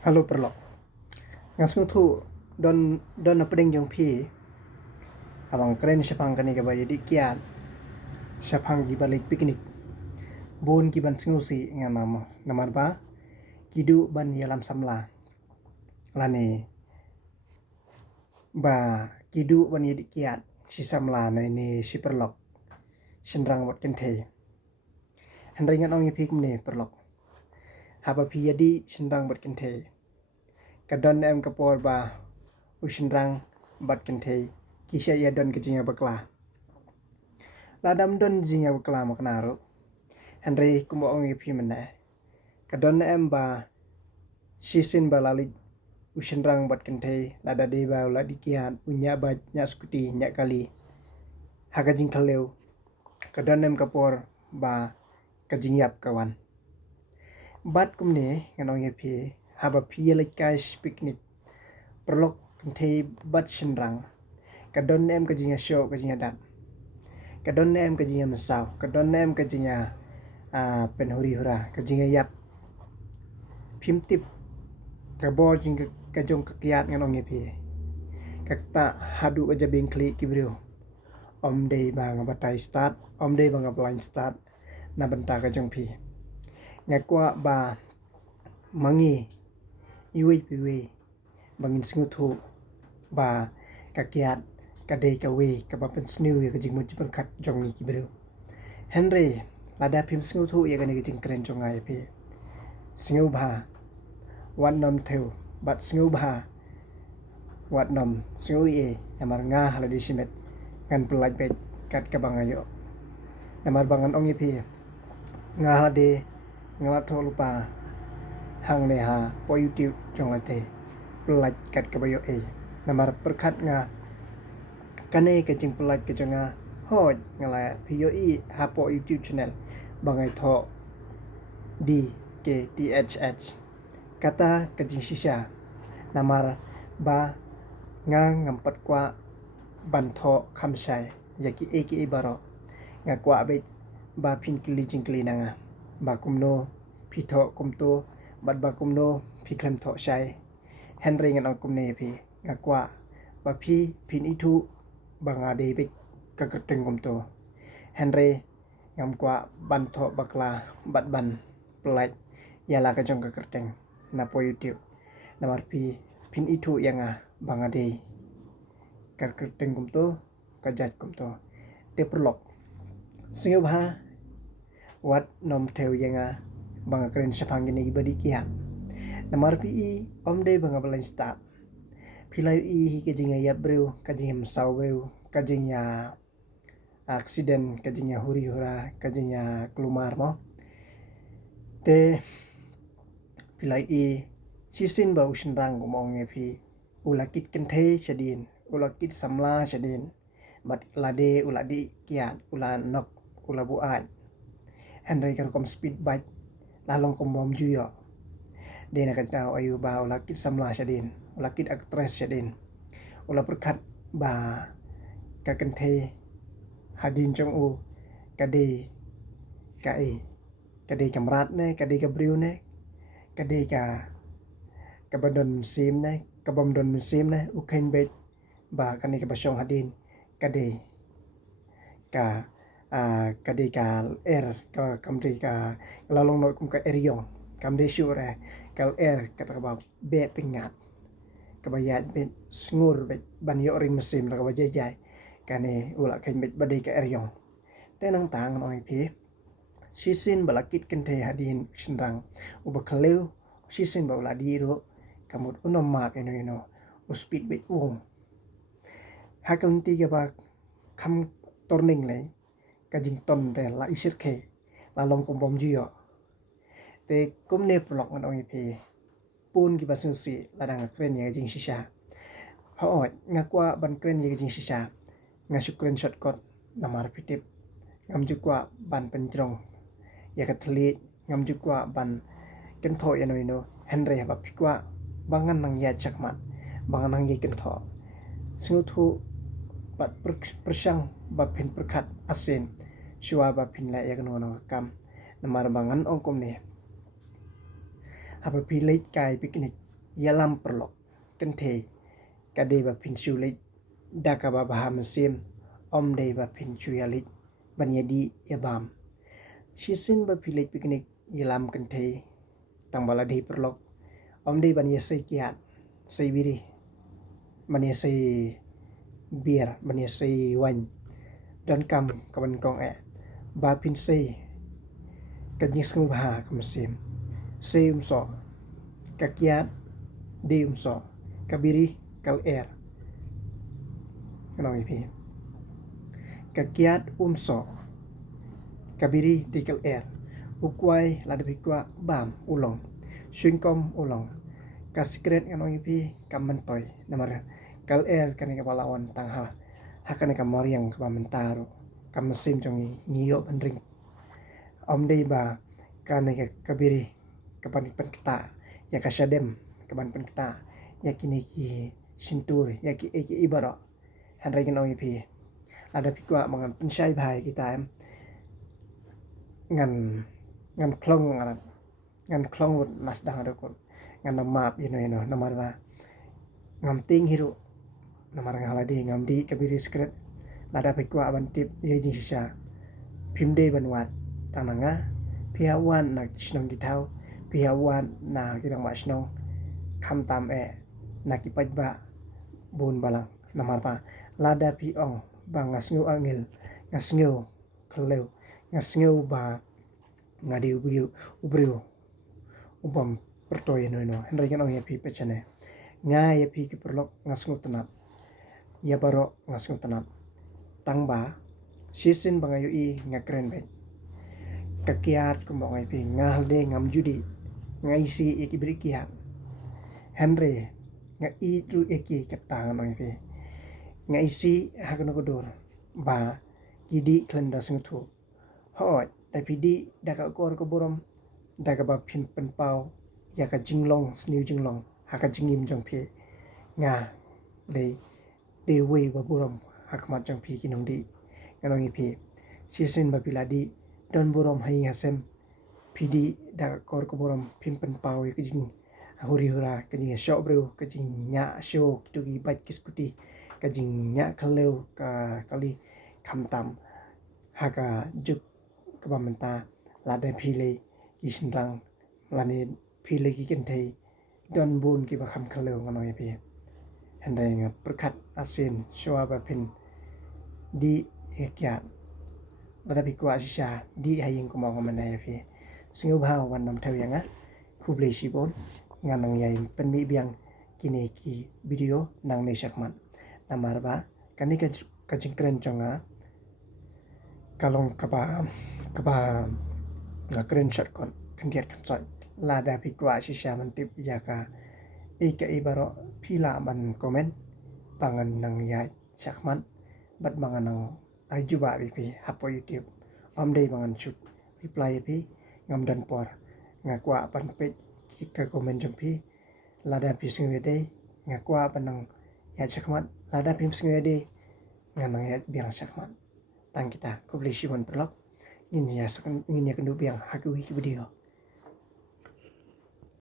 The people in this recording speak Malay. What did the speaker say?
Halo perlok. Ngasngu tu don peding jong pi. Abang keren syapang kani ka bayi dikian. Syapang di balik piknik. Bon ki ban sngu si ngamam namar ba. Kidu ban yalam samla. Lani ba kidu ban dikian si samla na ni si perlok. Sendrang wat kente. Hendrai ngan ong pi kumne perlok. Haba pi yadi sendrang bat kente. Kadon em kapor ba usendrang bat kente kisya ya don kejinga bakla. Ladam don jinga bakla maknaro. Hendrai kumbo ong pi mena. Kadon em ba sisin balalik usendrang bat kente lada de ba la dikian punya ba nya skuti nya kali. Haka jing kaleu. Kadon em kapor ba kajingyap kawan. Bat kumne nganong pi haba pi guys piknik. Perlok kente bat sendrang. Kadon em kajinga show kajinga dat. Kadon em kajinga masau. Kadon em kajinga penhuri hura kajinga yap. Pimtip kabor jing kajong kakiat nganong pi. Kakta hadu aja bengkli kibriu. Om day ba ngabatai start, om day ba ngablind start na benta kajong pi. Ngakwa ba mangi iwi piwi bangin sngutu ba kakiat kadai kawe kabapen sniu ya kajing mujib berkat jong ni kibriu. Henry lada pim sngutu ya kani kajing keren jong ai pi. Sngu ba wat nom teu bat sngu ba wat nom sngu e namar nga hala di simet ngan pelaj bet kat kabang ayo. Namar bangan ong pi nga hala de ngalatho lupa hang ne ha po YouTube jong ate pelaj kat kabayo e namar perkat nga kane kajing pelaj ka jonga hoj ngala POE ha po YouTube channel bangai tho DKTHH kata kajing shisha namar ba nga ngampat kwa bantho khamsai yaki eki baro nga kwa be ba pin kili jingkli nanga ba kumno pitho kumto bat ba kumno phiklem tho shai Henry ngan kumne pi ngakwa ba phi phin itu banga de be kakateng kumto Henry ngam kwa ban tho bakla bat ban pelaj yala ka jong kakateng na po YouTube namar pi phin itu yanga banga de kakateng kumto kajat kumto te perlok singu ba wat nom teu yanga banga keren syapang gini badi kiat namar pi om de banga balain start pilai hi kajinga yap breu kajinga masau breu kajinga accident kajinga huri hura kajinga kelumar mo te pilai sisin ba usendrang gumong pi ulakit kente sedin ulakit samla sedin bat lade uladi kiat ulan nok ulabu ai Henry kom speed bike lalong kom bom juyo de na kata ayu ba ulakit samla sedin ulakit aktres sedin ula perkat ba ka kente hadin jong u kade kamrat ne kade kabriu ne kade ka badon sim ne ka bom don sim ne u khen bet ba kani ka basong hadin kade ka ka kamri ka lalong no kum ka eriong kamde syure kal kata ba be pingat kabayat bet sngur bet ban yo ring mesim la ka jajai kane ula khen bet bade ka eriong tenang tang noi pi sisin balakit kente hadin sendrang ubakleu sisin baula diro kamut unom ma eno speed bet wong hakal tiga ba kam turning le kajing ton te la isir ke la long kom bom juyo te kumne prolok ngon pi pun ki basu si ladang kren ya jing shisha hot ngakwa ban kren ya jing shisha ngasukren shortcut namar pitip ngam jukwa ban penjrong ya kathli ngam jukwa ban kentho ya no Henry ba pikwa bangan nang ya chakmat bangan nang ye kentho sngutu bat persang ba pin perkat asin shua ba pin la yak no kam namar bangan ongkom ne haba pilai kai piknik yalam perlok kente kade ba pinsulit dakaba bahamusim om de ba pinsuyalit banyadi yabam shisin ba pilit piknik yalam kente tang baladi perlok om de banya sekiat seibiri banya se bir banya se wan dan kam kaban kong ba pinse kanyis ngubha kamasim seumso kakiat deumso kabiri kal kanong ipi kakiat umso kabiri di kal ukwai ladabikwa bam ulong swingkom ulong kasikret kanong ipi kamantoy namar kal kani kapalawan tangha hakane kamariang kabamantaro kamasim jongi ngiyo bandring omde ba kane kabiri kapan kita ya kasyadem kaban kita ya kini ki sintur ya ki ibara handai kanong ipi ada pikwa mangan pensyai bhai kita ngan klong ngan klong nas dang adakon ngan namap no namar ba ngam ting hiru namar ngaladi ngam di kabiri skret lada pikwa abantip ye jing sisa phimde banwat tananga piawan na snong gitau piawan na kirang ma snong kham tam na kipaj ba bun balang namar pa lada pi ong ba ngasngu angil ngasngu khlew ngasngu ba ngadi ubriu ubam pertoy no handai kanong ya pi pechane nga ya pi ki perlok ngasngu tanat ya baro ngasngu tanat tangba sisin bangayu ngakren bet kakiat kumbo ngai pi ngalde ngam judi ngaisi ikibrikian Henry nga itu eki katang no ipi ngaisi hakno kodur ba gidi klenda singtu hot tapi di daka kor ko borom daga ba pin penpau ya ka jinglong sniu jinglong haka jingim jong pi nga de we ba borom hakmat jong pi kinong di kanong ipi sisin ba piladi don borom hai ngasem pidi daga kor ko borom pin penpau ya ka jing huri-hura kajing shop bro kajing nya show kitugi bat kiskuti kajing nya khaleu ka kali khamtam haka juk kabamanta lade phile kisnrang lani phile ki kenthei don bun ki ba kham khaleu nganoi pi handai nga perkhat asin shwa ba phin di ekyat lada bikwa sha di haying ko mo manai pi singu bhaw wan nam thawanga khuble sibon nganang yai penmi biang kini ki video nang ne sakman namar ba kani ka jingkren chonga kalong kaba ngakren shot kon kandiat kan lada pikwa shisha mantip yaka eka ibaro pila ban komen pangan nang yai sakman bat mangan nang ajuba bi hapo YouTube omdei mangan chut reply bi ngam dan por ngakwa pan page ka komen jompi lada pisngwede ngakwa panang ya sakman lada pisngwede nganang ya biang sakman tang kita kubli shibon perlok ini ya kendu biang haku video